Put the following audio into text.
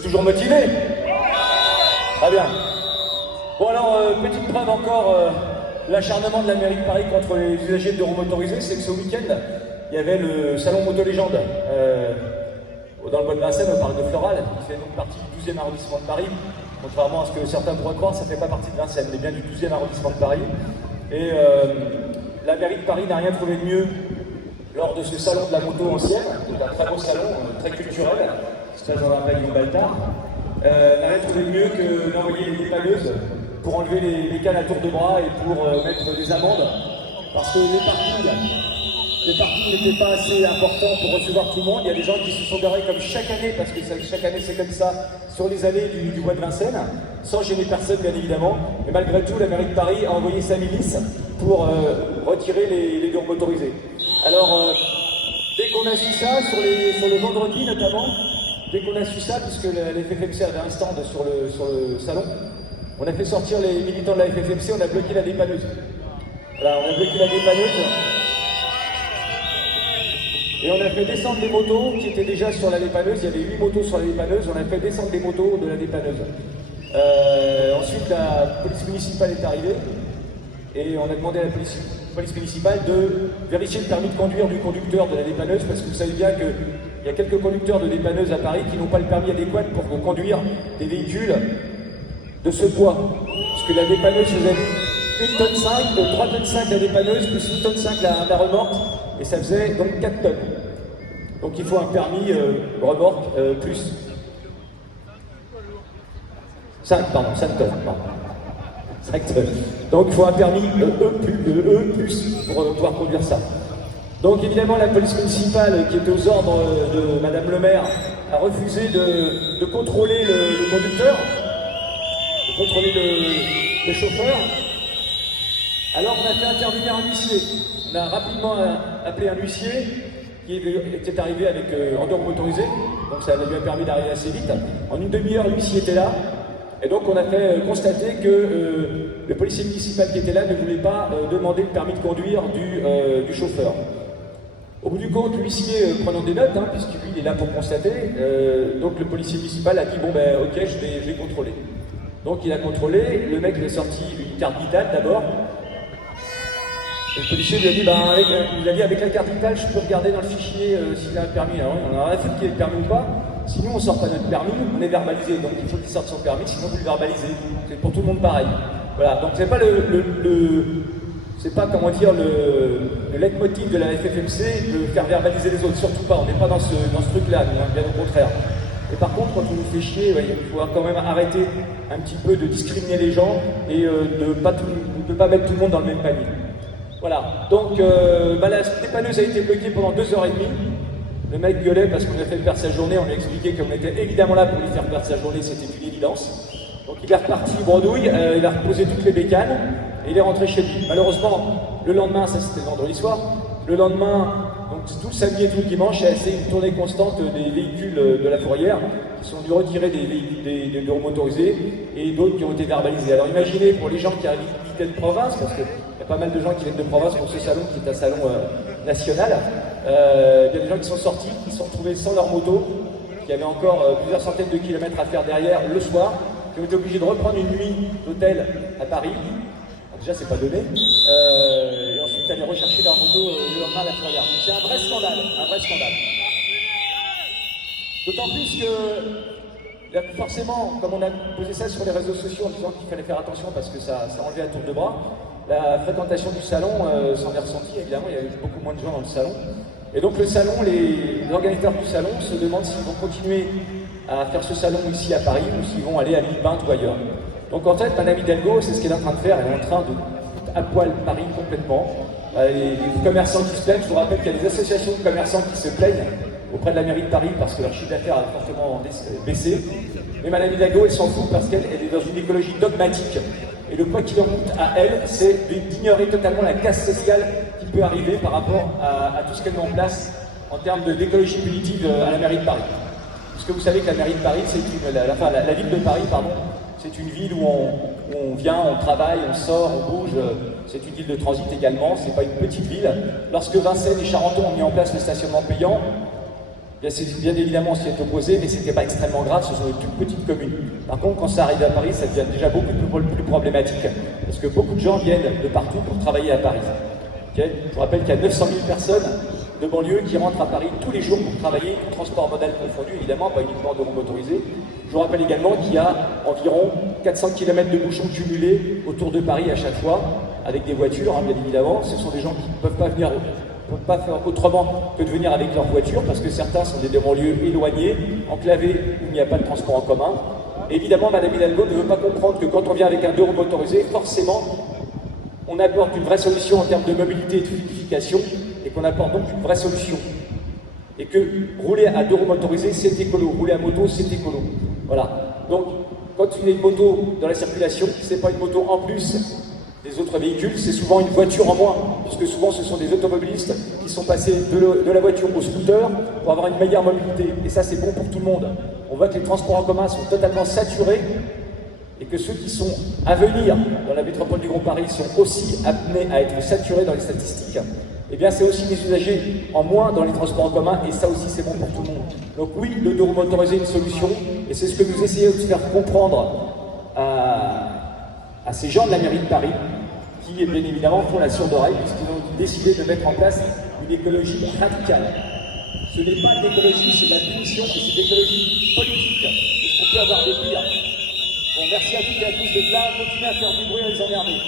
êtes toujours motivé? Très bien. Bon alors, petite preuve encore, l'acharnement de la mairie de Paris contre les usagers de roues motorisés, c'est que ce week-end, il y avait le salon Moto Légende dans le bois de Vincennes, au parc de Floral, qui fait donc partie du 12e arrondissement de Paris. Contrairement à ce que certains pourraient croire, ça ne fait pas partie de Vincennes, mais bien du 12e arrondissement de Paris. Et la mairie de Paris n'a rien trouvé de mieux lors de ce salon de la moto ancienne, donc un très beau salon, très culturel, c'est ça j'en rappelle Guillaume Baltard, n'a rien trouvé de mieux que d'envoyer les dépanneuses pour enlever les cannes à tour de bras et pour mettre des amendes, parce que les parkings n'étaient pas assez importants pour recevoir tout le monde. Il y a des gens qui se sont garés comme chaque année, parce que chaque année c'est comme ça, sur les allées du bois de Vincennes, sans gêner personne bien évidemment. Et malgré tout, la mairie de Paris a envoyé sa milice pour retirer les durs motorisés. Alors, dès qu'on a su ça, sur le vendredi notamment, dès qu'on a su ça, puisque la FFMC avait un stand sur le salon, on a fait sortir les militants de la FFMC, on a bloqué la dépanneuse. Voilà, on a bloqué la dépanneuse. Et on a fait descendre les motos qui étaient déjà sur la dépanneuse. Il y avait 8 motos sur la dépanneuse, on a fait descendre les motos de la dépanneuse. Ensuite, la police municipale est arrivée et on a demandé à la police municipale de vérifier le permis de conduire du conducteur de la dépanneuse, parce que vous savez bien qu'il y a quelques conducteurs de dépanneuse à Paris qui n'ont pas le permis adéquat pour conduire des véhicules de ce poids. Parce que la dépanneuse faisait 1,5 tonne, donc 3,5 tonnes la dépanneuse, plus 1,5 tonne la remorque. Et ça faisait donc 4 tonnes. Donc il faut un permis remorque plus 5 tonnes, pardon. 5 tonnes. Donc il faut un permis E plus pour pouvoir conduire ça. Donc évidemment la police municipale qui était aux ordres de Madame le maire a refusé de contrôler le conducteur, de contrôler le chauffeur. Alors on a fait intervenir un huissier. On a rapidement appelé un huissier qui était arrivé avec en dehors motorisé, donc ça lui a permis d'arriver assez vite. En une demi-heure, l'huissier était là, et donc on a fait constater que le policier municipal qui était là ne voulait pas demander le permis de conduire du chauffeur. Au bout du compte, l'huissier prenant des notes, puisque lui il est là pour constater, donc le policier municipal a dit bon ben ok, je vais contrôler. Donc il a contrôlé, le mec lui a sorti une carte vitale d'abord. Et le policier lui a dit, avec la carte vitale, je peux regarder dans le fichier s'il a un permis. Alors on a rien fait qu'il ait le permis ou pas. Sinon, on ne sort pas notre permis, on est verbalisé. Donc il faut qu'il sorte son permis, sinon vous le verbalisez. C'est pour tout le monde pareil. Voilà, donc c'est pas c'est pas, comment dire, le leitmotiv de la FFMC de faire verbaliser les autres. Surtout pas, on n'est pas dans ce truc-là, bien au contraire. Et par contre, quand on nous fait chier, il faut quand même arrêter un petit peu de discriminer les gens et de pas mettre tout le monde dans le même panier. Voilà, donc la dépanneuse a été bloquée pendant 2h30. Le mec gueulait parce qu'on a fait perdre sa journée, on lui a expliqué qu'on était évidemment là pour lui faire perdre sa journée, c'était une évidence. Donc il est reparti bredouille, il a reposé toutes les bécanes et il est rentré chez lui. Malheureusement, le lendemain, ça c'était le vendredi soir, le lendemain, donc tout le samedi et tout le dimanche, c'est une tournée constante des véhicules de la fourrière qui sont dû retirer des bureaux motorisés et d'autres qui ont été verbalisés. Alors imaginez pour les gens qui arrivent de province, parce qu'il y a pas mal de gens qui viennent de province pour ce salon qui est un salon national. Il y a des gens qui sont sortis, qui se sont retrouvés sans leur moto, qui avaient encore plusieurs centaines de kilomètres à faire derrière le soir, qui ont été obligés de reprendre une nuit d'hôtel à Paris. Alors déjà, c'est pas donné. Et ensuite, aller rechercher leur moto le lendemain à la fourrière. C'est un vrai scandale, un vrai scandale. D'autant plus que, forcément, comme on a posé ça sur les réseaux sociaux en disant qu'il fallait faire attention parce que ça enlevait à tour de bras, la fréquentation du salon s'en est ressentie, évidemment, il y avait beaucoup moins de gens dans le salon. Et donc le salon, les organisateurs du salon se demandent s'ils vont continuer à faire ce salon ici à Paris ou s'ils vont aller à Villepinte ou ailleurs. Donc en fait, Madame Hidalgo, c'est ce qu'elle est en train de faire, elle est en train de foutre à poil Paris complètement. Les commerçants qui se plaignent, je vous rappelle qu'il y a des associations de commerçants qui se plaignent auprès de la mairie de Paris parce que leur chiffre d'affaires a fortement baissé. Mais Madame Hidalgo, elle s'en fout parce qu'elle est dans une écologie dogmatique. Et le quoi qu'il en coûte à elle, c'est d'ignorer totalement la casse sociale qui peut arriver par rapport à tout ce qu'elle met en place en termes d'écologie punitive à la mairie de Paris. Parce que vous savez que la mairie de Paris, c'est la ville de Paris, pardon, c'est une ville où on vient, on travaille, on sort, on bouge. C'est une ville de transit également, c'est pas une petite ville. Lorsque Vincennes et Charenton ont mis en place le stationnement payant, Bien évidemment, on s'y est opposé, mais c'était pas extrêmement grave, ce sont de toutes petites communes. Par contre, quand ça arrive à Paris, ça devient déjà beaucoup plus problématique, parce que beaucoup de gens viennent de partout pour travailler à Paris. Okay, je vous rappelle qu'il y a 900 000 personnes de banlieue qui rentrent à Paris tous les jours pour travailler, transport modal confondu, évidemment, pas uniquement de roues motorisées. Je vous rappelle également qu'il y a environ 400 km de bouchons cumulés autour de Paris à chaque fois, avec des voitures, hein, bien évidemment. Ce sont des gens qui ne peuvent pas venir, peuvent pas faire autrement que de venir avec leur voiture, parce que certains sont des banlieues éloignées, enclavées, où il n'y a pas de transport en commun. Et évidemment, Madame Hidalgo ne veut pas comprendre que quand on vient avec un deux roues motorisé, forcément, on apporte une vraie solution en termes de mobilité et de fluidification, et qu'on apporte donc une vraie solution. Et que rouler à deux roues motorisées, c'est écolo. Rouler à moto, c'est écolo. Voilà. Donc, quand il y a une moto dans la circulation, c'est pas une moto en plus des autres véhicules, c'est souvent une voiture en moins, puisque souvent ce sont des automobilistes qui sont passés de la voiture au scooter pour avoir une meilleure mobilité. Et ça, c'est bon pour tout le monde. On voit que les transports en commun sont totalement saturés, et que ceux qui sont à venir dans la métropole du Grand Paris sont aussi amenés à être saturés dans les statistiques, eh bien c'est aussi des usagers en moins dans les transports en commun, et ça aussi c'est bon pour tout le monde. Donc oui, le deux roues motorisé est une solution, et c'est ce que nous essayons de faire comprendre à ces gens de la mairie de Paris, qui bien évidemment font la sourde oreille, puisqu'ils ont décidé de mettre en place une écologie radicale. Ce n'est pas de l'écologie, c'est de la punition, et c'est de l'écologie politique. Est-ce qu'on peut avoir des pires? Bon, merci à toutes et à tous d'être là, continuez à faire du bruit et les emmerder.